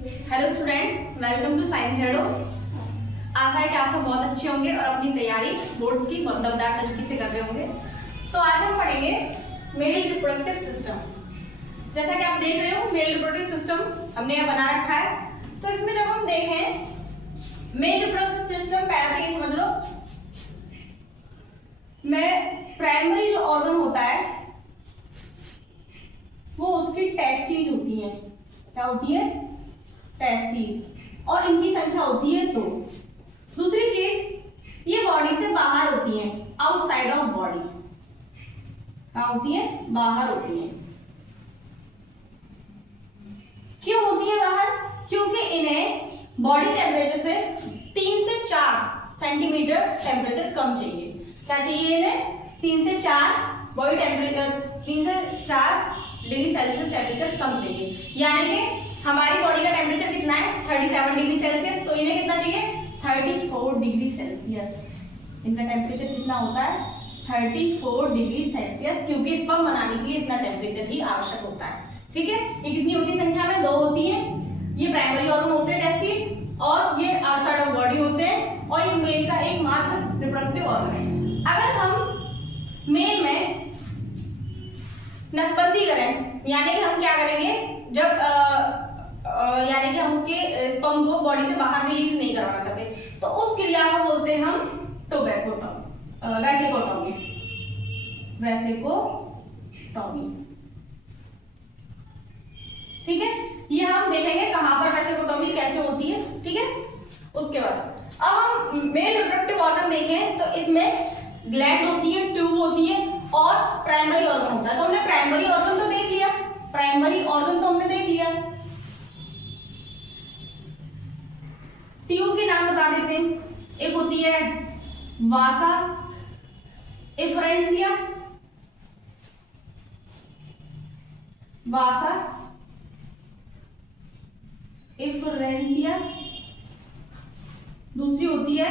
Hello student, welcome to science जेडो। आशा है कि आप सब बहुत अच्छे होंगे और अपनी तैयारी बोर्ड्स की बहुत दमदार तरीके से कर रहे होंगे। तो आज हम पढ़ेंगे मेल रिप्रोडक्टिव सिस्टम। जैसा कि आप देख रहे हो, मेल रिप्रोडक्टिव सिस्टम हमने यहाँ बना रखा है। तो इसमें जब हम देखें मेल रिप्रोडक्टिव सिस्टम, पहला तो ये समझ लो, में प्राइमरी जो ऑर्गन होता है वो उसकी टेस्टिस होती है। क्या होती है? टेस्टिस। और इनकी संख्या होती है 2। दूसरी चीज, ये बॉडी से बाहर होती है, आउटसाइड ऑफ बॉडी। क्या होती है? बाहर होती है। क्यों होती है बाहर? क्योंकि इन्हें बॉडी टेम्परेचर से 3 से 4 सेंटीमीटर टेम्परेचर कम चाहिए। क्या चाहिए इन्हें? 3 से 4 बॉडी टेम्परेचर, 3 से 4 डिग्री सेल्सियस टेम्परेचर कम चाहिए। यानी कि हमारी बॉडी का टेम्परेचर कितना है? 37 डिग्री सेल्सियस। तो इन्हें कितना चाहिए? 34 डिग्री सेल्सियस। इनका टेम्परेचर कितना होता है? 34 डिग्री सेल्सियस, क्योंकि स्पर्म बनाने के लिए इतना टेम्परेचर ही आवश्यक होता है। ठीक है, ये कितनी होती है संख्या में? 2 होती है। ये प्राइमरी ऑर्गन होते हैं टेस्टिस, और ये आउटसाइड ऑफ बॉडी होते हैं, और ये मेल का एकमात्र रिप्रोडक्टिव ऑर्गन है। अगर हम मेल में नसबंदी करें, यानी कि हम क्या करेंगे, जब यानी कि हम उसके स्पर्म को बॉडी से बाहर रिलीज नहीं करवाना चाहते, तो उस क्रिया को बोलते हैं हम वेसिकोटॉमी। वेसिकोटॉमी। ठीक है, ये हम देखेंगे कहां पर वेसिकोटॉमी कैसे होती है। ठीक है, उसके बाद अब हम मेल रिप्रोडक्टिव ऑर्गन देखें तो इसमें ग्लैंड होती है, ट्यूब होती है, और प्राइमरी ऑर्गन होता है। तो हमने प्राइमरी ऑर्गन तो देख लिया, प्राइमरी ऑर्गन तो हमने देख लिया। ट्यूब के नाम बता देते हैं। एक होती है वासा एफरेंसिया, वासा एफरेंसिया। दूसरी होती है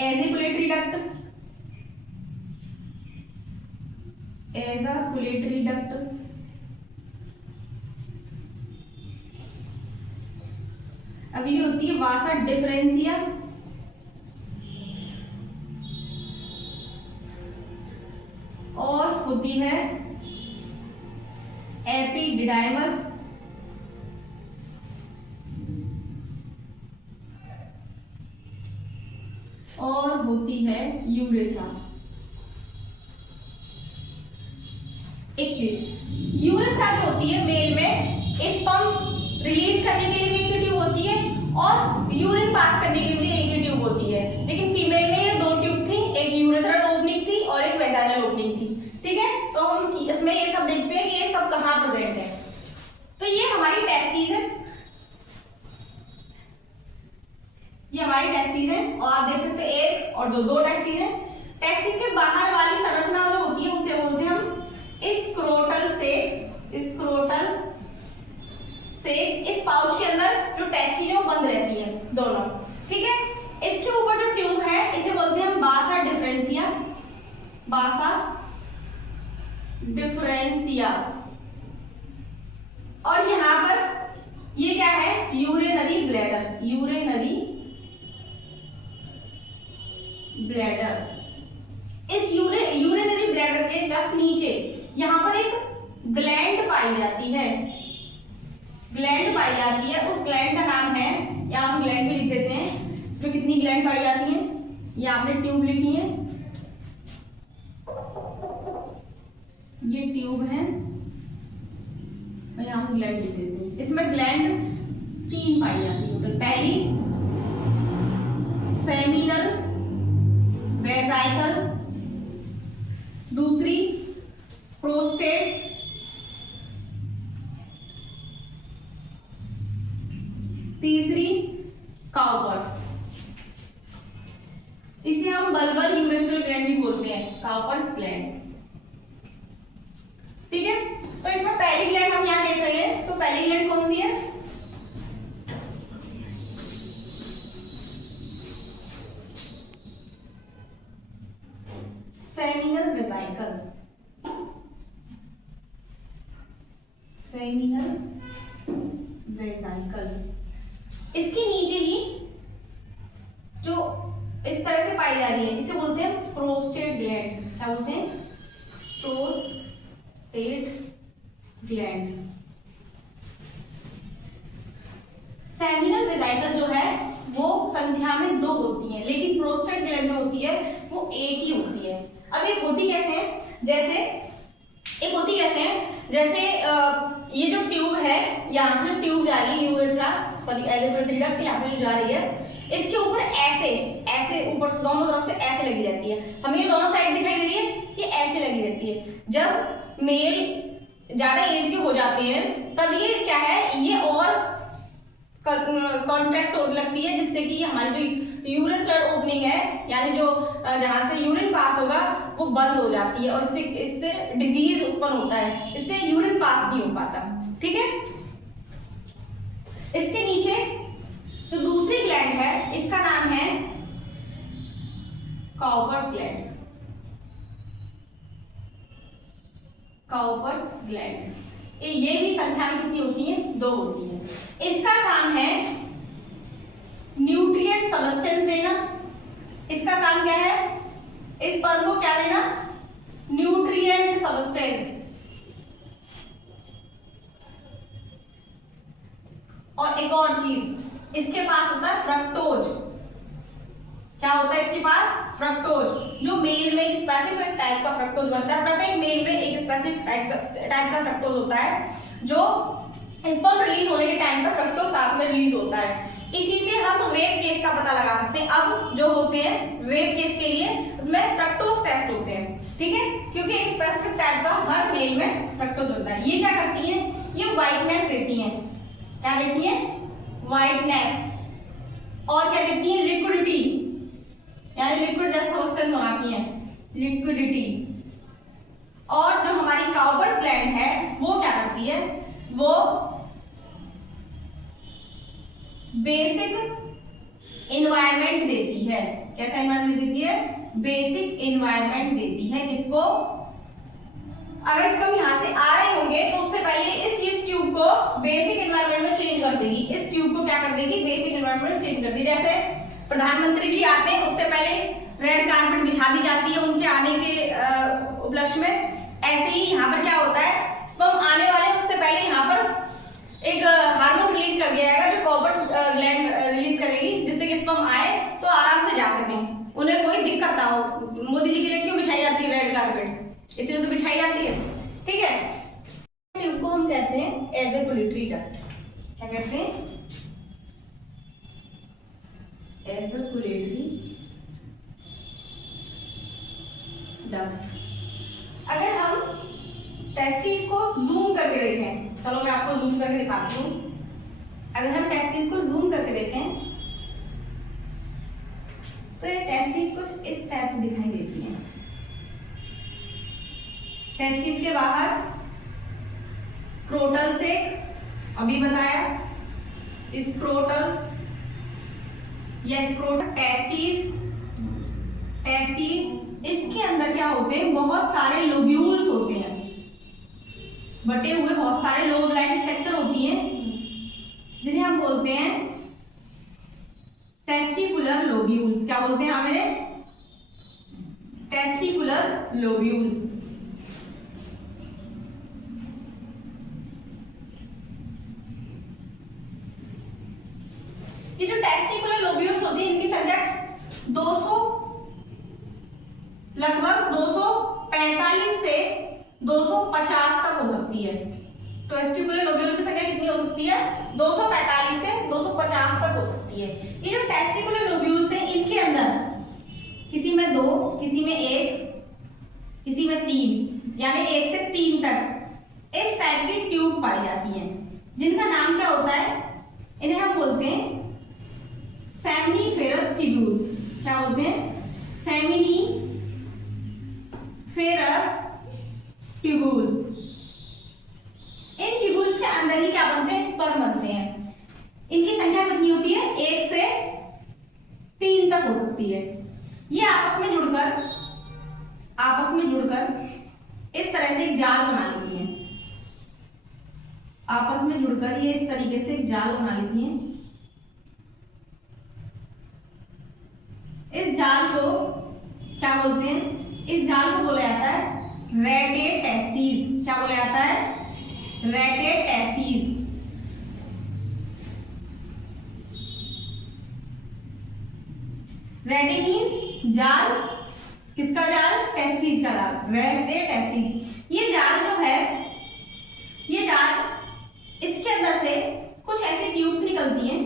एजिकुलेटरी डक्ट, एजाकुलेटरी डक्ट। अगली होती है वासा डिफरेंसिया, और होती है एपिडिडाइमस, और होती है यूरेथ्रा। एक चीज, यूरेथ्रा जो होती है मेल में स्पर्म रिलीज करने के लिए भी एक ट्यूब होती है, और यूरिन पास करने के लिए एक ही ट्यूब होती है। लेकिन फीमेल में ये 2 ट्यूब थी, एक यूरेथ्रल ओपनिंग थी और एक वेजाइनल ओपनिंग थी। ठीक है, तो हम इसमें ये सब देखते हैं कि ये सब कहाँ प्रेजेंट है। तो ये हमारी टेस्टिस है, ये हमारी टेस्टिस है, और आप देख सकते हैं 1 और 2 टेस्टिस है। टेस्टिस के बाहर वाली संरचना जो होती है उसे बोलते हैं हम स्क्रोटल सेक। स्क्रोटल सेक। इस पाउच के अंदर जो टेस्टिस है वो बंद रहती है दोनों। ठीक है, इसके ऊपर जो ट्यूब है इसे बोलते हैं हम बासा डिफरेंसिया। बासा डिफरेंसिया। और यहां पर ये क्या है? Urinary bladder. Urinary bladder. इस यूरिनरी ब्लैडर के जस्ट नीचे यहां पर एक ग्लैंड पाई जाती है। ग्लैंड पाई जाती है, उस ग्लैंड का नाम है, या हम ग्लैंड भी लिख देते हैं। इसमें कितनी ग्लैंड पाई जाती है? ये आपने ट्यूब लिखी है, ये ट्यूब है, और यहां हम ग्लैंड लिख देते हैं। इसमें ग्लैंड 3 पाई जाती है। पहली सेमिनल वेजाइकल, दूसरी प्रोस्टेट, तीसरी काउपर। इसे हम बल्बल यूरेथ्रल ग्लैंड भी बोलते हैं, काउपर्स ग्लैंड। ठीक है, तो इसमें पहली ग्लैंड हम यहां देख रहे हैं, तो पहली ग्लैंड कौन सी है? सेमिनल वेजाइकल। सेमिनल वेसाइकल, इसके नीचे ही जो इस तरह से पाई जा रही है इसे बोलते हैं प्रोस्टेट ग्लैंड। क्या बोलते हैं? Prostate gland. सेमिनल वेसाइकल जो है वो संख्या में 2 होती है, लेकिन प्रोस्टेट ग्लैंड जो होती है वो एक ही होती है। अब ये होती कैसे है? जैसे ये जो ट्यूब है, यहाँ से जो ट्यूब जा रही है यूरेथ्रा, सॉरी एजेक्युलेटरी डक्ट यहाँ से जो जा रही है, इसके ऊपर ऐसे ऊपर से दोनों तरफ से ऐसे लगी रहती है। हमें ये दोनों साइड दिखाई दे रही है, ये ऐसे लगी रहती है। जब मेल ज्यादा एज के हो जाते हैं तब ये क्या है, ये और कॉन्ट्रैक्ट होने लगती है, जिससे कि हमारी जो यूरेथ्रल ओपनिंग है, यानी जो जहां से यूरिन पास होगा वो बंद हो जाती है, और इससे डिजीज उत्पन्न होता है, इससे यूरिन पास नहीं हो पाता। ठीक है। इसके नीचे जो दूसरी ग्लैंड है इसका नाम है काउपर्स ग्लैंड। काउपर्स ग्लैंड ये भी संख्या में कितनी होती है? 2 होती है। इसका काम है न्यूट्रिएंट सबस्टेंस देना। इसका काम क्या है? इस स्पर्म को क्या देना? Nutrient substance. और एक और चीज, इसके पास होता है फ्रक्टोज। क्या होता है इसके पास? फ्रक्टोज। जो मेल में एक स्पेसिफिक टाइप का फ्रक्टोज बनता है, प्रत्येक मेल में एक स्पेसिफिक टाइप का फ्रक्टोज होता है, जो स्पर्म रिलीज होने के टाइम पर फ्रक्टोज साथ में रिलीज होता है। इसी से हम रेप केस का पता लगा सकते हैं। अब जो होते हैं रेप केस के लिए उसमें फ्रक्टोज टेस्ट होते हैं। ठीक है, क्योंकि एक स्पेसिफिक टाइप का हर मेल में फ्रक्टोज होता है। ये क्या करती है? ये व्हाइटनेस देती है। क्या देती है? व्हाइटनेस। और क्या देती है? लिक्विडिटी, यानी लिक्विड जैसा सब्सटेंस बनाती है, लिक्विडिटी। और जो हमारी काउपर्स ग्लैंड है वो क्या करती है? वो बेसिक एनवायरनमेंट देती है। कैसा एनवायरनमेंट देती है? बेसिक एनवायरनमेंट देती है। किसको? अगर इसको हम यहाँ से आ रहे होंगे तो उससे पहले इस ट्यूब को बेसिक एनवायरनमेंट में चेंज कर देगी। इस ट्यूब को क्या कर देगी? बेसिक एनवायरनमेंट में चेंज कर देगी। जैसे प्रधानमंत्री जी आते हैं उससे पहले रेड कारपेट बिछा दी जाती है उनके आने के उपलक्ष्य में, ऐसे ही यहाँ पर क्या होता है? स्पर्म आने वाले उससे पहले यहाँ पर एक हार्मोन रिलीज कर दिया जाएगा जो काउपर्स ग्लैंड रिलीज करेगी, जिससे कि स्पर्म आए तो आराम से जा सके, उन्हें कोई दिक्कत ना हो। मोदी जी के लिए क्यों बिछाई जाती है रेड कारपेट? इसलिए तो बिछाई जाती है। ठीक है। इसको हम कहते हैं एजेक्युलेटरी डक्ट। क्या कहते हैं? एजेक्युलेटरी डक्ट। अगर हम टेस्टिस को जूम करके देखें, चलो मैं आपको जूम करके दिखाती हूँ। अगर हम टेस्टिस को जूम करके देखें तो ये टेस्टिस कुछ इस टाइप से दिखाई देती है। टेस्टिस के बाहर स्क्रोटल से, अभी बताया, स्क्रोटल या स्क्रोटल टेस्टिस, इसके अंदर क्या होते हैं? बहुत सारे लोब्यूल्स होते हैं, बटे हुए बहुत सारे लोब लाइक स्ट्रक्चर होती हैं, जिन्हें हम बोलते हैं टेस्टिकुलर लोब्यूल्स। क्या बोलते हैं हमें? Testicular lobules. ये जो टेस्टिकुलर लोब्यूल्स होती है इनकी संख्या 200 लगभग 245 से 250 तक हो सकती है। टेस्टिकुलर लोब्यूल की संख्या कितनी हो सकती है? 245 से 250 तक हो सकती है। ये जो टेस्टिकुलर लोब्यूल्स हैं इनके अंदर किसी में 2, किसी में 1, किसी में 3, यानी 1 से 3 तक इस टाइप की ट्यूब पाई जाती हैं, जिनका नाम क्या होता है? इन्हें हम बोलते हैं सेमिनिफेरस ट्यूब्यूल्स। क्या बोलते हैं? Seminiferous tubules. इन ट्यूब्यूल्स के अंदर ही क्या बनते हैं? स्पर्म बनते हैं। इनकी संख्या कितनी होती है? 1 से 3 तक हो सकती है। ये आपस में जुड़कर इस तरह से एक जाल बना लेती हैं। आपस में जुड़कर ये इस तरीके से जाल बना लेती हैं। इस जाल को क्या बोलते हैं? इस जाल को बोला जाता है रेटे टेस्टीज। क्या बोला जाता है? रेटे टेस्टीज। रेटे मीन्स जाल, किसका जाल? टेस्टीज का जाल, रेटे टेस्टीज। ये जाल जो है, ये जाल, इसके अंदर से कुछ ऐसी ट्यूब्स निकलती हैं,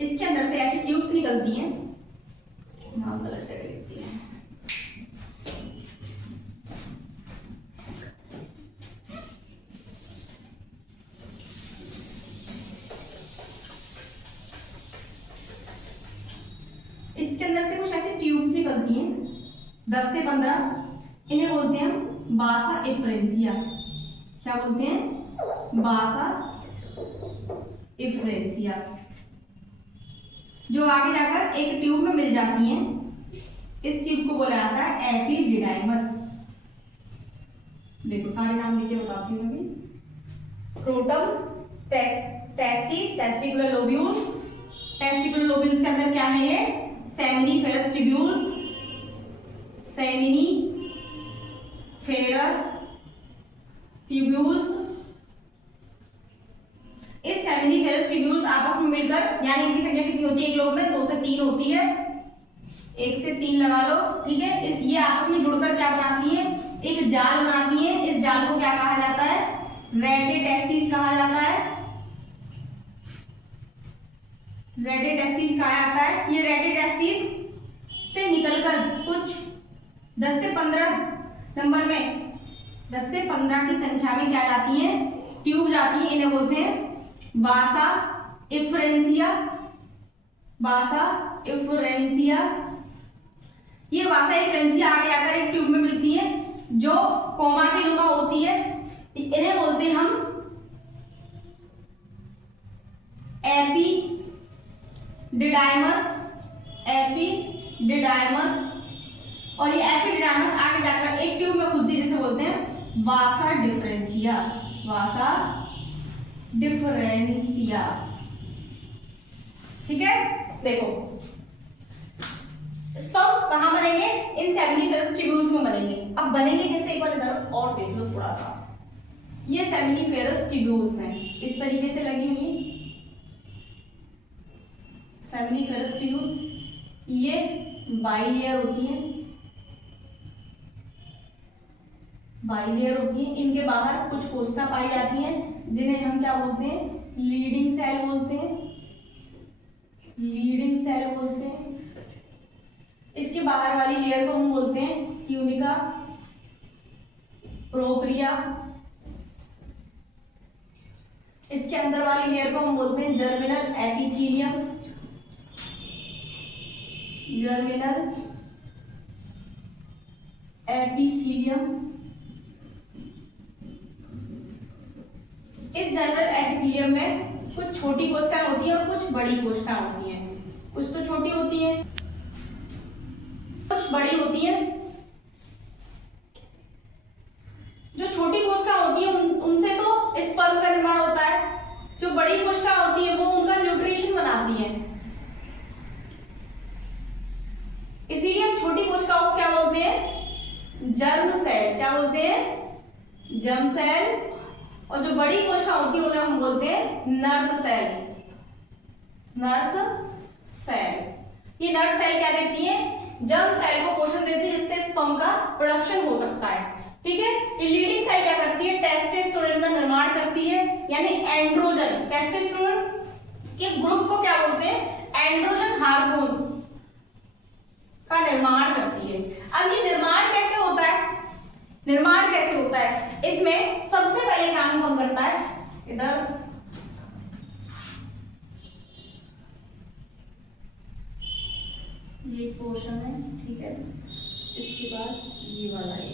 इसके अंदर से ऐसी ट्यूब्स निकलती हैं, नाम गलत जगह लिखती है, इसके अंदर से कुछ ऐसी ट्यूब्स निकलती हैं 10 से 15, इन्हें बोलते हैं बासा इफ्रेंसिया। क्या बोलते हैं? बासा इफ्रेंसिया, जो आगे जाकर एक ट्यूब में मिल जाती हैं। इस ट्यूब को बोला जाता है एपिडिडाइमस। देखो सारे नाम लिख के बताती हूँ मैं। Scrotum, testis, testicular lobule, testicular lobules के अंदर क्या है? ये सेमिनिफेरस ट्यूब्यूल्स, सेमिनिफेरस ट्यूब्यूल्स। इस सेमिनिफेरस ट्यूब्यूल्स आपस में मिलकर, यानी इनकी संख्या कितनी होती है एक लोब में? 2 से 3 होती है, 1 से 3 लगा लो, ठीक है। ये आपस में जुड़कर क्या बनाती है? एक जाल बनाती है। इस जाल को क्या कहा जाता है? रेटे टेस्टिस कहा जाता है, रेटे टेस्टिस कहा जाता है। ये रेटे टेस्टिस से निकलकर कुछ 10 से 15 नंबर में, 10 से 15 की संख्या में क्या जाती है? ट्यूब जाती है। इन्हें बोलते हैं बासा इफ्रेंसिया, बासा इफ्रेंसिया। ये बासा इफ्रेंसिया आगे जाकर एक ट्यूब में मिलती है जो कोमा की नुमा होती है। इन्हें बोलते हैं हम एपिडिडाइमस, एपिडिडाइमस। और ये एपिडिडाइमस आगे जाकर एक ट्यूब में खुलती है जिसे बोलते हैं वासा डिफरेंसिया, वासा डिफरेंसिया। ठीक है, देखो स्पर्म कहां बनेंगे? इन सेमिनिफेरस ट्यूब्यूल्स में बनेंगे। अब बनेंगे कैसे, एक बार इधर और देख लो थोड़ा सा। ये सेमिनिफेरस ट्यूब्यूल्स हैं, इस तरीके से लगी हुई सेमिनिफेरस ट्यूब्यूल्स। ये बाइलेयर होती हैं, बाइलेयर होती हैं। इनके बाहर कुछ कोशिका पाई जाती हैं जिन्हें हम क्या बोलते हैं? लीडिंग सेल बोलते हैं, लीडिंग सेल बोलते हैं। इसके बाहर वाली लेयर को हम बोलते हैं ट्यूनिका प्रोप्रिया। इसके अंदर वाली लेयर को हम बोलते हैं जर्मिनल एपिथेलियम, जर्मिनल एपिथेलियम। इस जर्मिनल एपिथेलियम में कुछ छोटी कोशिकाएं होती हैं और कुछ बड़ी कोशिकाएं होती हैं। कुछ तो छोटी होती हैं, कुछ बड़ी होती हैं। जो छोटी कोशिका होती है उनसे तो स्पर्म का निर्माण होता है, जो बड़ी कोशिका होती है वो उनका न्यूट्रिशन बनाती है। इसीलिए हम छोटी कोशिकाओं को क्या बोलते हैं? Germ cell. क्या बोलते हैं? Germ cell. और जो बड़ी कोशिका होती है उन्हें हम बोलते हैं नर्स सेल, नर्स सेल। ये नर्स सेल क्या देती है? जर्म सेल को पोषण देती है जिससे स्पर्म का प्रोडक्शन हो सकता है। ठीक है, ये लीडिंग सेल क्या करती है? टेस्टोस्टेरोन का निर्माण करती है, यानी एंड्रोजन, टेस्टोस्टेरोन के ग्रुप को क्या बोलते हैं? एंड्रोजन हार्मोन का निर्माण करती है। अब ये निर्माण कैसे होता है? निर्माण कैसे होता है? इसमें सबसे पहले काम कौन करता है? इधर ये पोर्शन है, ठीक है, इसके बाद ये वाला है,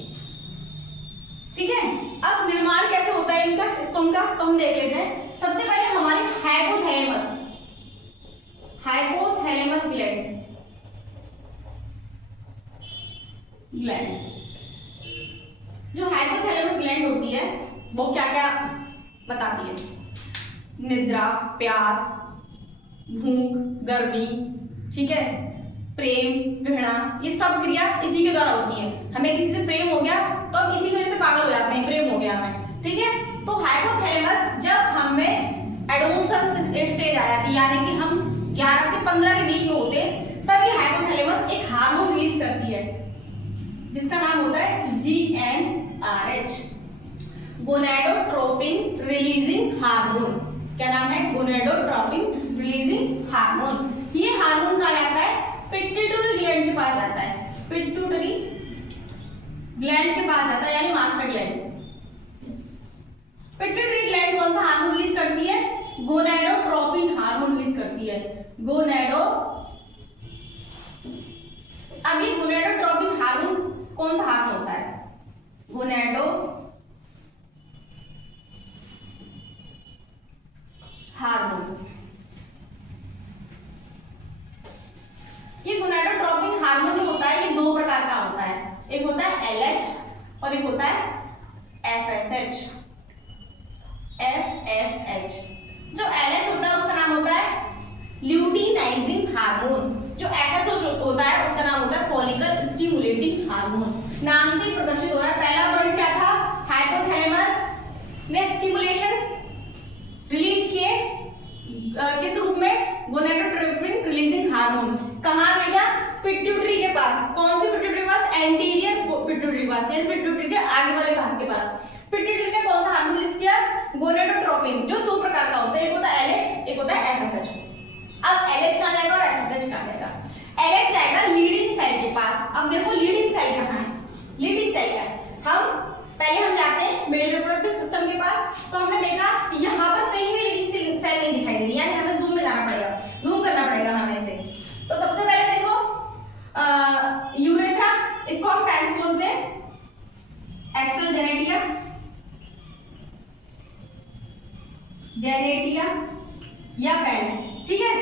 ठीक है। अब निर्माण कैसे होता है इनका, स्पर्म का, तो हम देख लेते हैं। सबसे पहले हमारे हाइपोथैलेमस, हाइपोथैलेमस ग्लैंड, जो हाइपोथैलेमस ग्लैंड होती है वो क्या क्या बताती है? निद्रा, प्यास, भूख, गर्मी, ठीक है, प्रेम, घृणा, ये सब क्रिया इसी के द्वारा होती है। हमें किसी से प्रेम हो गया तो हम इसी की वजह से पागल हो जाते हैं, प्रेम हो गया हमें, ठीक है। तो हाइपोथैलेमस जब हमें एडोलसेंस स्टेज आ जाती है, यानी कि हम 11 से 15 के बीच में होते हैं, तब ये हाइपोथैलेमस एक हार्मोन रिलीज करती है जिसका नाम होता है GnRH, गोनाडोट्रोपिन रिलीजिंग हार्मोन। क्या नाम है? Gonadotropin releasing hormone. ये हार्मोन कहा जाता है पिट्यूटरी ग्लैंड के पास जाता है, पिट्यूटरी ग्लैंड के पास जाता है, यानी मास्टर ग्लैंड। पिट्यूटरी ग्लैंड कौन सा हार्मोन रिलीज करती है? गोनाडोट्रोपिन हार्मोन रिलीज करती है, अभी गोनाडोट्रोपिन हार्मोन कौन सा हार्मोन होता है? गोनाडो हार्मोन। ये गोनाडोट्रोपिन हार्मोन जो होता है ये दो प्रकार का होता है, एक होता है LH और एक होता है FSH। जो LH होता है उसका नाम होता है ल्यूटिनाइजिंग हार्मोन, जो FSH होता है उसका नाम होता है फॉलिकल स्टिमुलेटिंग हार्मोन। नाम से प्रदर्शित हो रहा है। पहला पॉइंट क्या था? हाइपोथैलेमस ने स्टिमुलेशन रिलीज किए किस रूप में? Gonadotropin releasing hormone. कहां भेजा? पिट्यूटरी के पास। कौन सी पिट्यूटरी के पास? एंटीरियर पिट्यूटरी के पास, यानी पिट्यूटरी के आगे वाले भाग के पास। पिट्यूटरी ने कौन सा हार्मोन रिलीज किया? गोनाडोट्रोपिन, जो दो प्रकार का होता है, एक होता है LH, एक होता है FSH। अब LH कहां जाएगा और FSH कहां जाएगा? LH जाएगा लीडिंग सेल के पास। अब देखो लीडिंग सेल कहां है? लीडिंग सेल का हम पहले हम जाते हैं मेल रिप्रोडक्टिव सिस्टम के पास, तो हमने देखा यहाँ पर कहीं भी लीडिंग सेल नहीं दिखाई दे रही, यानी हमें जूम में जाना पड़ेगा, जूम करना पड़ेगा हमें इसे। तो सबसे पहले देखो यूरेथ्रा, इसको हम पेनिस बोलते हैं, एक्सटर्नल जेनेटिया या पेनिस, ठीक है।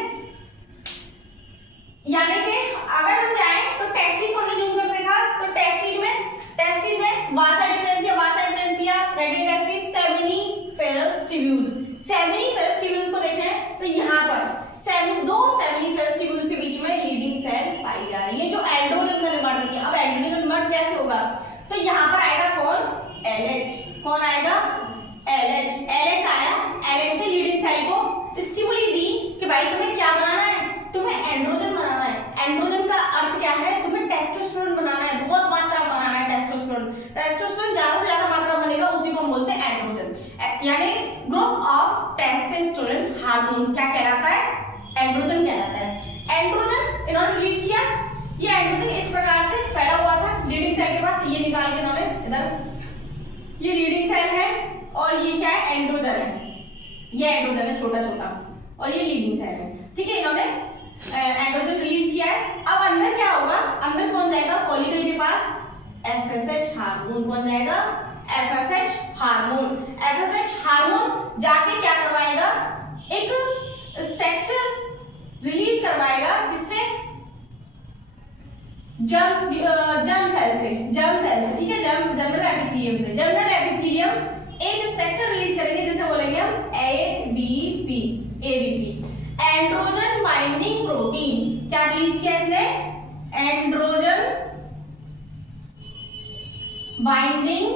यानी कि अगर हम जाएं तो टेस्टिस को हमने जूम कर देखा, तो टेस्टिस में vasa deferentia, rete testis, seminiferous tubules. Seminiferous tubules को देखें तो यहाँ पर दो सेमिनिफेरस ट्यूब्यूल्स के बीच में लीडिंग सेल पाई जा रही है जो एंड्रोजन का निर्माण करती है। अब एंड्रोजन का निर्माण कैसे होगा? तो यहाँ पर आएगा कौन? LH। कौन आएगा? LH आया। LH ने लीडिंग सेल को स्टिमुली दी कि भाई तुम्हें क्या बनाना है? तुम्हें एंड्रोजन बनाना है। एंड्रोजन का अर्थ क्या है? तुम्हें टेस्टोस्टेरोन बनाना है, बहुत मात्रा में बनाना है टेस्टोस्टेरोन। टेस्टोस्टेरोन ज्यादा से ज्यादा मात्रा में बनेगा, उसी को हम बोलते हैं एंड्रोजन, यानी ग्रुप ऑफ टेस्टोस्टेरोन हार्मोन क्या कहलाता है? एंड्रोजन कहलाता है। एंड्रोजन इन्होंने रिलीज किया। ये एंड्रोजन इस प्रकार से फैला हुआ था लीडिंग सेल के पास। ये निकाल के इन्होंने इधर, ये लीडिंग सेल है और ये क्या है? एंड्रोजन है। ये एंड्रोजन है छोटा छोटा और ये लीडिंग सेल है, ठीक है। इन्होंने एंड्रोजन रिलीज किया है। अब अंदर क्या होगा? अंदर कौन जाएगा? फॉलिकल के पास FSH हार्मोन। कौन जाएगा? FSH hormone. FSH हार्मोन जाके क्या करवाएगा? एक स्ट्रक्चर रिलीज करवाएगा, किससे? जर्म सेल से, ठीक है, जनरल एपिथेलियम से। जनरल एपिथेलियम एक स्ट्रक्चर रिलीज करेंगे जिसे बोलेंगे हम ABP। Androgen binding protein. क्या रिलीज किया इसने? Androgen binding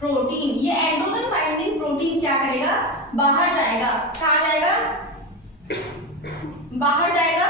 protein. ये एंड्रोजन बाइंडिंग प्रोटीन क्या करेगा? बाहर जाएगा। कहां जाएगा? बाहर जाएगा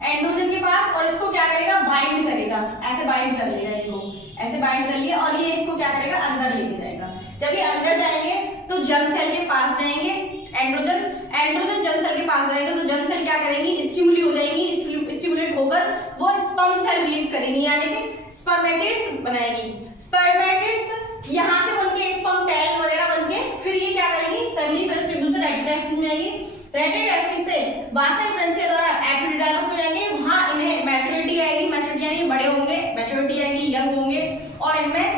एंड्रोजन के पास और इसको क्या करेगा? बाइंड करेगा। ऐसे बाइंड कर लेगा, इनको ऐसे बाइंड कर लिया और ये इसको क्या करेगा? अंदर लेके जाएगा। जब ये अंदर जाएंगे तो जर्म सेल के पास जाएंगे। एंड्रोजन जर्म सेल के पास जाएंगे तो जर्म सेल क्या करेंगी? स्टिमुलेट हो जाएंगी। स्टिमुलेट होकर वो स्पर्म सेल रिलीज करेंगी, यानी कि स्पर्मेटिड्स बनाएगी। स्पर्मेटिड्स यहाँ से बनके स्पर्म टैल वगैरह बनके फिर ये क्या करेंगी? सेमिनिफेरस ट्यूब्यूल से रेडियोटेस्टिस में आएगी। रेडियोटेस्टिस से वासा डिफरेंशिया द्वारा एपिडिडाइमस में जाएंगे। वहां इन्हें मैच्योरिटी आएगी। मैच्योरिटी यानी बड़े होंगे, मैच्योरिटी आएगी, यंग होंगे और इनमें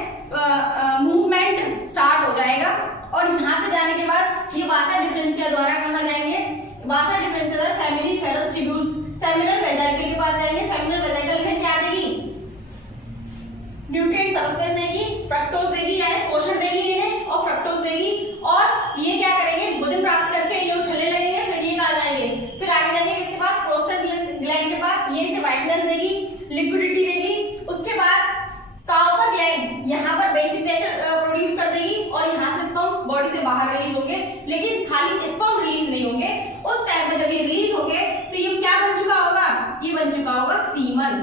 मूवमेंट स्टार्ट हो जाएगा। और यहाँ से जाने के बाद ये वासा डिफरेंशिया द्वारा कहाँ जाएंगे? वासा डिफरेंशिया द्वारा सेमिनिफेरस ट्यूब्यूल्स, सेमिनल वेसिकल के पास जाएंगे। सेमिनल वेसिकल में क्या देगी? न्यूट्रिएंट सब्सटेंस देगी, फ्रक्टोज देगी, यानी पोषण देगी इन्हें और फ्रक्टोज देगी और यहाँ पर बेसिक नेचर प्रोड्यूस कर देगी और यहाँ से स्पर्म बॉडी से बाहर रिलीज होंगे, लेकिन खाली स्पर्म रिलीज नहीं होंगे। उस टाइम पे जब ये रिलीज होंगे तो ये क्या बन चुका होगा, ये बन चुका होगा सीमन।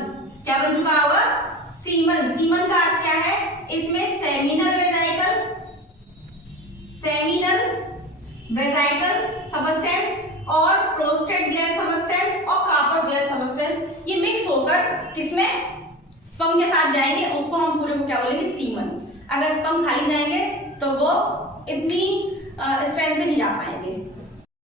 क्या बन चुका होगा, सीमन। सीमन का अर्थ क्या है, इसमें सेमिनल वेजाइकल सबस्टेंस और प्रोस्टेट ग्लैंड सबस्टेंस और कार्पस ग्लैंड सबस्टेंस ये मिक्स होकर किसमें, स्पर्म के साथ जाएंगे, उसको हम पूरे को क्या बोलेंगे, सीमन। अगर स्पर्म खाली जाएंगे तो वो इतनी स्ट्रेंथ से नहीं जा पाएंगे।